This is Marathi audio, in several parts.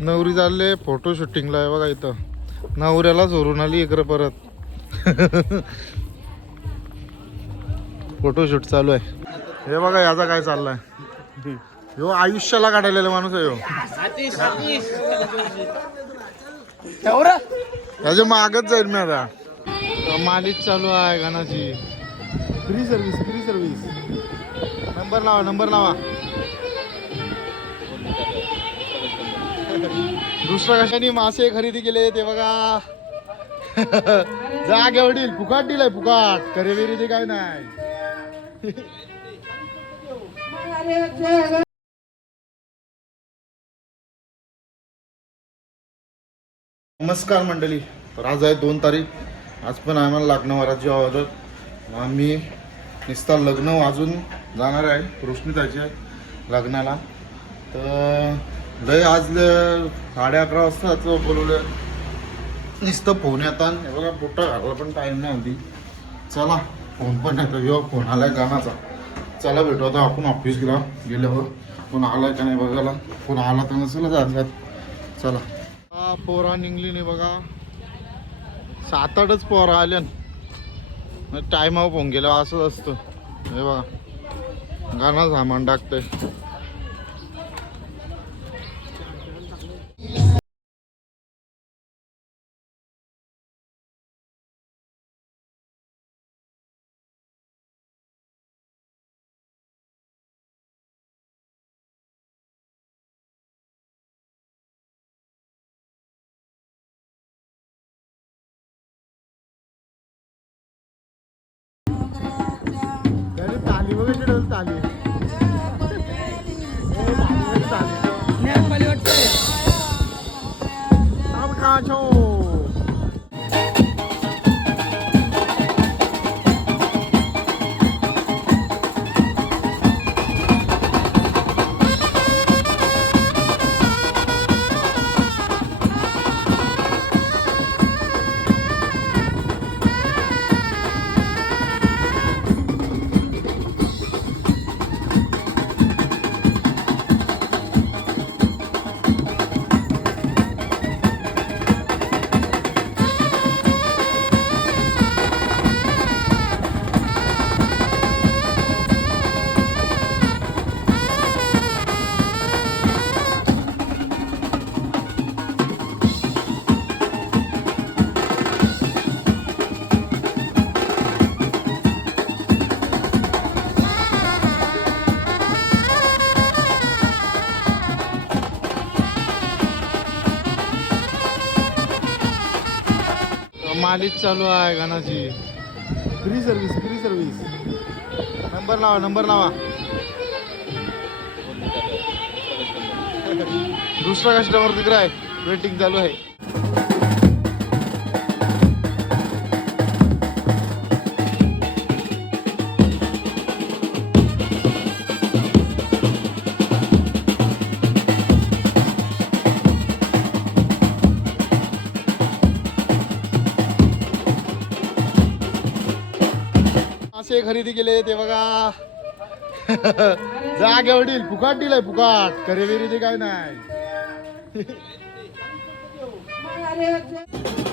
नवरी चालले फोटो शूटिंगला आहे बघा इथं. नवऱ्याला चोरून आली इकडं परत. फोटोशूट चालू आहे. हे बघा याचा काय चाललाय. ह्यो आयुष्याला काढलेला माणूस आहे ह्यो त्याच्या मागच जाईल मी आता. मालिश चालू आहे गाण्याची free service free service number लावा नंबर लावा. दुसऱ्या कशाने मासे खरेदी केले ते बघा. जा वडील फुकाट दिलाय फुकाट. करे बिरी ते काय नाही. नमस्कार मंडळी तर आज आहे दोन तारीख. आज पण आम्हाला लग्नवाराची ऑर्डर आम्ही निस्ता लग्न वाजून जाणार आहे. रोशनीताचे लग्नाला. तर लय आज साडे अकरा वाजता तो बोलवलं. नुसतं फोन येतात हे बघा पोटा घातलं पण टाईम नाही होती. चला फोन पण येतो यो फोन आलाय गाण्याचा चला भेटू आता आपण ऑफिसला गेल्यावर. फोन आलाय का नाही बघायला. फोन आला तर नसेल जातात चला. हा पोरा निघली नाही बघा. सात आठच पोरा आल्या टायमावर फोन गेला असंच असतं. हे बघा. गाणं सामान टाकतंय. మొదటి తాగి తాగి నేను మళ్ళీ వచ్చే मालिश चालू आहे गाण्याची free service free service number लावा नंबर लावा. दुसरा कस्टमर तिकडे आहे. वेटिंग चालू आहे. कसे खरेदी केले ते बघा. जा वडील फुकाट दिलाय फुकाट. खरेदी काय नाही.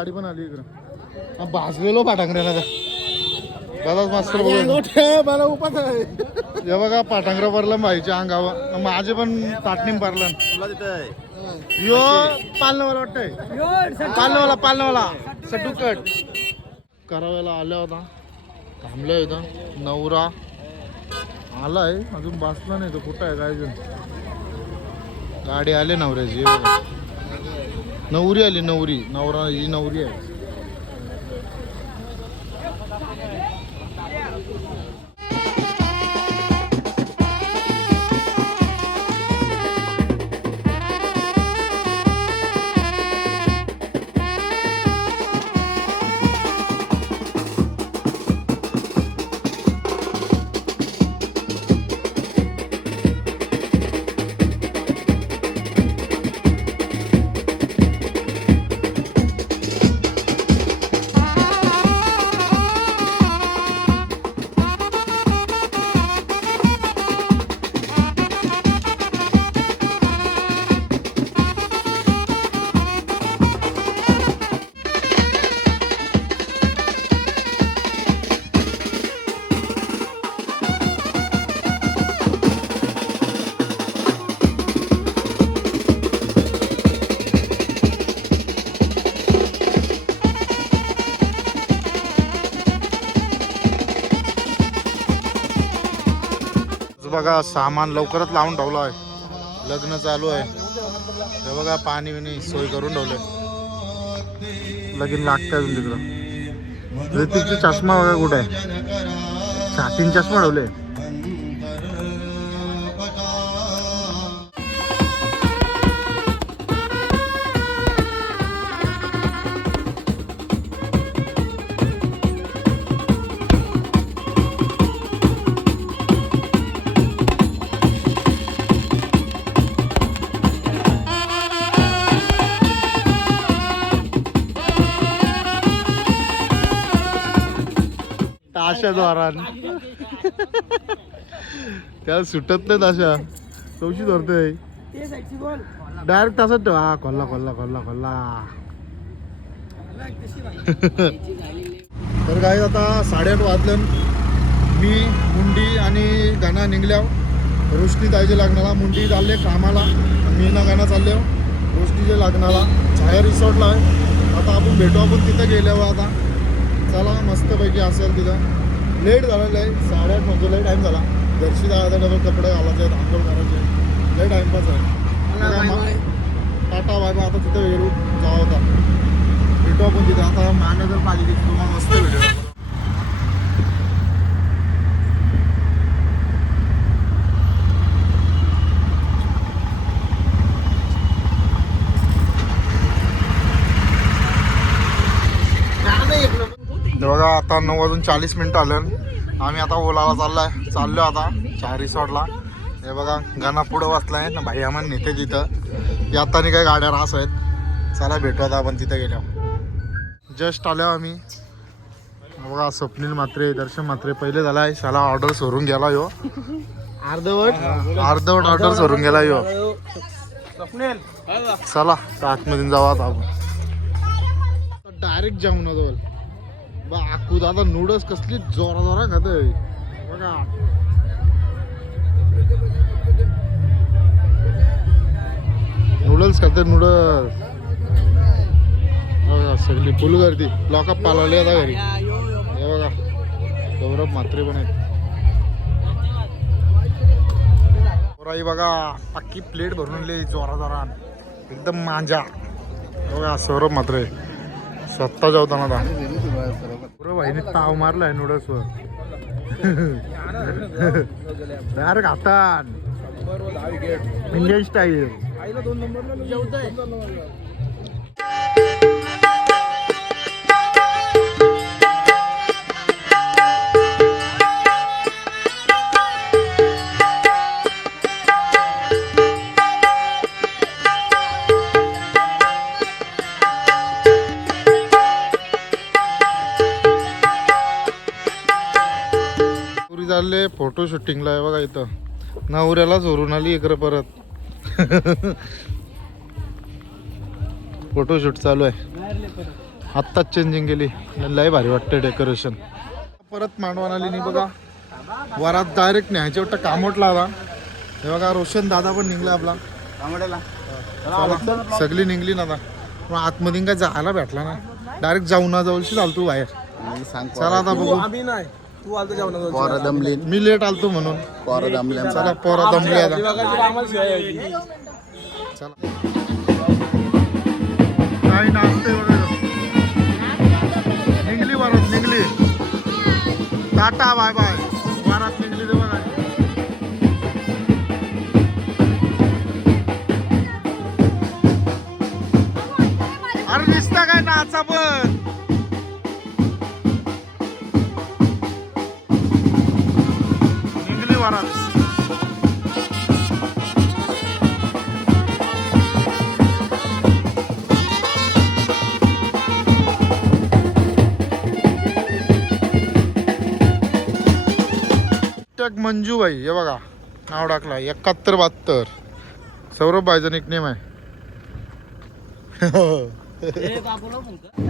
गाडी पण आली इकडं. भाजलेलो पाठांगऱ्याला का दादाच मास्तर मला उपास हे बघा पाठांगरा भरलं भाईच्या अंगावर. माझे पण ताटणीम भरलं. यो पालनवाला वाटतंय. पालनवाला पालनवाला. सटुकट कराव्याला आल्या होता. थांबल्या होता नवरा. आलाय. अजून बसला नाही तो. कुठं आहे? काय अजून? गाडी आले नवऱ्याची. नवरी आली नवरी. नवरा ही नवरी आहे. बघा सामान लवकरच लावून ठेवलं आहे. लग्न चालू आहे. हे बघा पाणी बिणी सोय करून ठेवलंय लगीन लागतं अजून तिकडं. ऋतिकचे चष्मा बघा कुठे आहे. छातीन चष्मा ठेवले. ताशा द्वारान त्याला सुटत नाही ताशा चौशी धरतोय? डायरेक्ट तसंच ठेव. हा कोल्हा कोल्हा कोल्हा कोल्हा तर काय आता साडेआठ वाजलं. मी मुंडी आणि गाणं निघल्या रोशनी ताईच्या लग्नाला मुंडी चालले कामाला. मी ना गाणं चालले रोशनीच्या लग्नाला. छाया रिसॉर्टला आहे. आता आपण भेटू. आपण तिथं गेल्यावर आता. चला मस्तपैकी असेल तिथं. लेट झालेलं आहे. साडेआठ म्हणजे लय टाईम झाला. दर्शी दादा डबल कपडे घालायचे आहेत आंघोळ करायचे लय टाईमपास आहे. टाटा बाय आता तिथं वेरू जावं होता भेटू आपण तिथं. आता महानगर पालिकेत तुम्हाला मस्त भेटू हे बघा आता नऊ वाजून चाळीस मिनिटं आले आम्ही आता ओलाला चाललाय. चाललो आता चहा रिसॉर्टला. हे बघा गाणं पुढं वाचलाय ना भाई आम्हाला नेते तिथं. यातानी काही गाड्या रास आहेत. चला भेटू आता आपण तिथं गेल्यावर. जस्ट आलो आम्ही. बघा स्वप्नील मात्रे दर्शन मात्रे पहिले झाला आहे. शाला ऑर्डर सोडून गेला यो. अर्धवट? अर्धवट ऑर्डर सोडून गेला यो. चला आतमध्ये जाऊ आता आपण. डायरेक्ट जाऊन जवळ बा दादा नूडल्स कसली जोरा जोरा खातय. बघा. नूडल्स खाते नूडल्स बघा सगळी फुल गर्दी. लॉकअप पालवली आता घरी. हे बघा गौरव म्हात्रे पण आहेत. पोराई बघा पक्की प्लेट भरून आणली जोरा जोरा एकदम मांजा. बघा सौरभ म्हात्रे. स्वतः जाऊ आता. पुरं भाईने ताव मारलाय नूडल्स वर. डायरेक्ट हातान इंडियन स्टाईल पुरी फोटो शूटिंगला आहे बघा इथं. नवऱ्याला चोरून आली इकडे परत. फोटोशूट चालू आहे. आत्ताच चेंजिंग केली लय भारी वाटतं डेकोरेशन परत मांडवान आली नाही बघा. वरात डायरेक्ट न्यायच्या वाटतं कामोटला आला हे बघा रोशन दादा पण निघला आपला. चला, सगळी निघली ना आता. पण आतमध्ये काय जायला भेटला ना डायरेक्ट जाऊन ना जाऊशी चालतो बाहेर. चला आता बघू. तू आलतो पोरा दमली मी लेट आलतो म्हणून. पोरा दमल्या चला पोरा दमली आता. चला. काही नाचते वगैरे. निघली वरात निघली. Tata bye bye. वरात निघली ते बघा. अरे दिसता काय नाचा पण? टॅग मंजूबाई हे बघा नाव टाकला एकाहत्तर बहात्तर. सौरभ बायचा निकनेम आहे.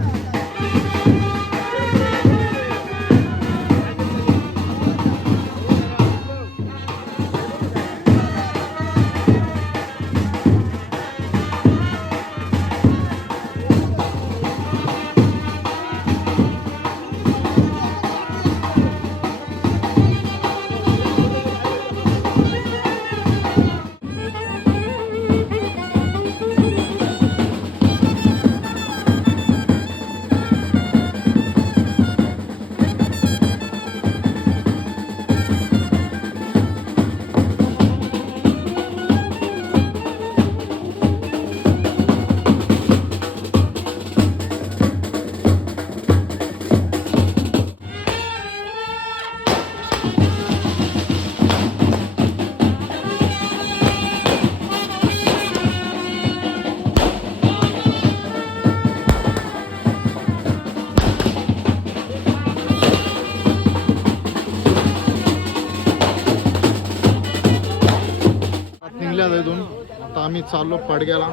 इथून. आता आम्ही चाललो पडग्याला.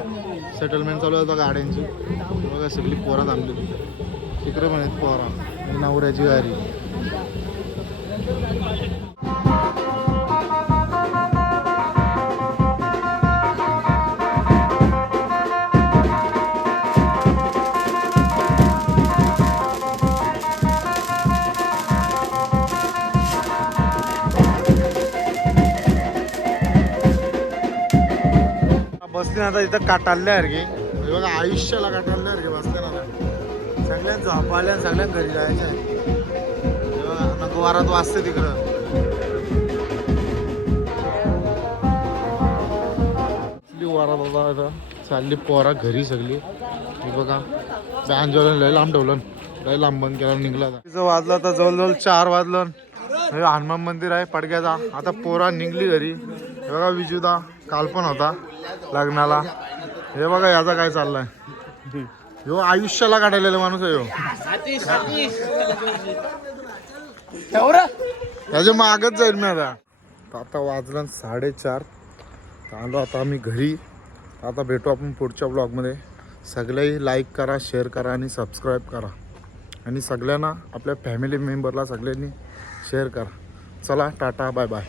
सेटलमेंट चालू आहे आता गाड्यांची. बघा सगळी पोरा थांबली तिकडे पण आहेत पोरा. नवऱ्याची गाडी. बसले ना आता इथं हे बघा आयुष्याला काटाल्यासारखे बसले ना आता सगळ्यात झोपाल्या आणि सगळ्यात घरी जायचं आहे. बघा, नको वारात वाजते तिकडं. वारात आता चालली पोरा घरी सगळी. बघा बँजोलन लय लांब ठेवलं. लय लांब बंद केला निघला तिचं वाजलं आता जवळजवळ चार वाजलं. हनुमान मंदिर आहे पडग्याचा. आता पोरा निघली घरी. बघा विजुदा. काल पण होता लग्नाला. हे बघा याचा काय चाललाय. ह्यो आयुष्याला काढलेला माणूस आहे ह्यो त्याच्या मागच जाईल मी आता. आता वाजलं साडेचार. आलो आता आम्ही घरी. आता भेटू आपण पुढच्या ब्लॉगमध्ये. सगळेही लाईक करा शेअर करा आणि सबस्क्राईब करा. आणि सगळ्यांना आपल्या फॅमिली मेंबरला सगळ्यांनी शेअर करा. चला टाटा बाय बाय